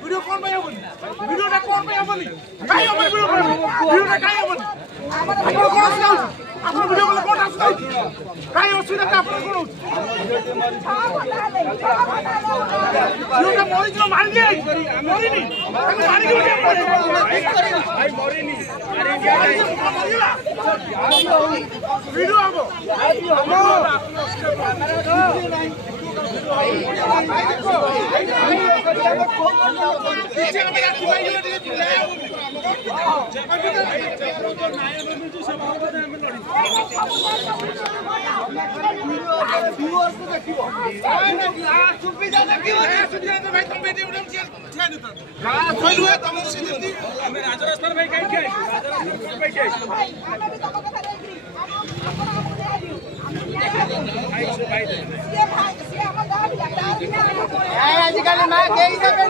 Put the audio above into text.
video कौन भाई अपन video ना कौन भाई अपन काई अपन वीडियो ना काई अपन अपन कौन आसु अपन वीडियो कॉल कौन आसु काई असुविधा का अपन कौन वीडियो ना मोरी जो मान ले मोरी नहीं ताको मारी के भाई मोरी नहीं वीडियो आबो राजस्थान भाई आजिकल